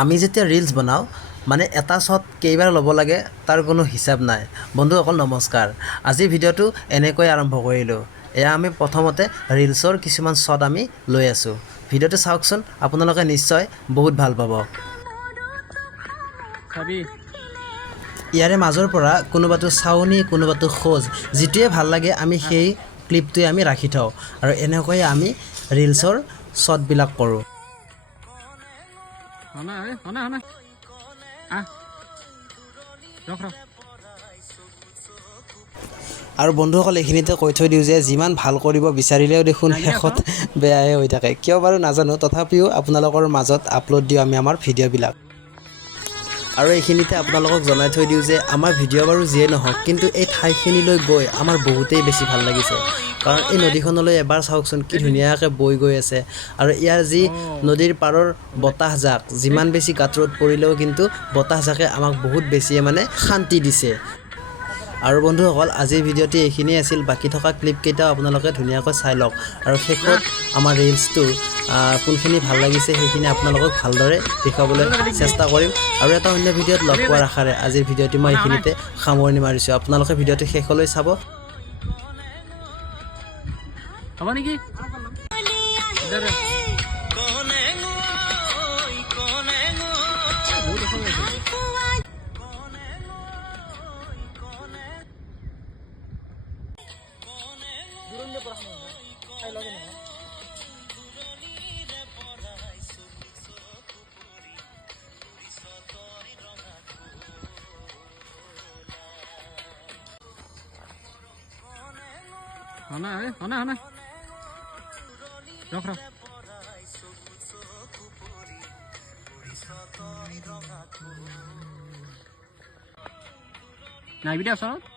আমি যেতিয়া ৰিলছ বনাওঁ মানে এটা শ্বট কেইবাৰ ল'ব লাগে তাৰ কোনো হিচাপ নাই। বন্ধুসকল নমস্কাৰ। আজিৰ ভিডিঅ'টো এনেকৈ আৰম্ভ কৰিলোঁ। এয়া আমি প্ৰথমতে ৰিলছৰ কিছুমান শ্বট আমি লৈ আছোঁ। ভিডিঅ'টো চাওকচোন, আপোনালোকে নিশ্চয় বহুত ভাল পাব। ইয়াৰে মাজৰ পৰা কোনোবাটো চাউনি কোনোবাটো খোজ যিটোৱে ভাল লাগে আমি সেই ক্লিপটোৱে আমি ৰাখি থওঁ আৰু এনেকৈয়ে আমি ৰিলছৰ শ্বটবিলাক কৰোঁ। আৰু বন্ধুসকল এইখিনিতে কৈ থৈ দিওঁ যে যিমান ভাল কৰিব বিচাৰিলেও দেখোন শেষত বেয়াই হৈ থাকে। কিয় বাৰু নাজানো, তথাপিও আপোনালোকৰ মাজত আপলোড দিওঁ আমি আমাৰ ভিডিঅ'বিলাক। আৰু এইখিনিতে আপোনালোকক জনাই থৈ দিওঁ যে আমাৰ ভিডিঅ' বাৰু যিয়ে নহওক, কিন্তু এই ঠাইখিনিলৈ গৈ আমাৰ বহুতেই বেছি ভাল লাগিছে। কাৰণ এই নদীখনলৈ এবাৰ চাওকচোন কি ধুনীয়াকৈ বৈ গৈ আছে আৰু ইয়াৰ যি নদীৰ পাৰৰ বতাহজাক যিমান বেছি গাত ৰ'দ পৰিলেও কিন্তু বতাহজাকে আমাক বহুত বেছিয়ে মানে শান্তি দিছে। আৰু বন্ধুসকল আজিৰ ভিডিঅ'টি এইখিনিয়ে আছিল। বাকী থকা ক্লিপকেইটাও আপোনালোকে ধুনীয়াকৈ চাই লওক আৰু শেষত আমাৰ ৰিলছটোৰ কোনখিনি ভাল লাগিছে সেইখিনি আপোনালোকক ভালদৰে দেখুৱাবলৈ চেষ্টা কৰিম। আৰু এটা অন্য ভিডিঅ'ত লগ পোৱাৰ আশাৰে আজিৰ ভিডিঅ'টি মই এইখিনিতে সামৰণি মাৰিছোঁ। আপোনালোকে ভিডিঅ'টি শেষলৈ চাব। হ'ব নেকি? হনা ৰখ নাই বিদে ওচৰত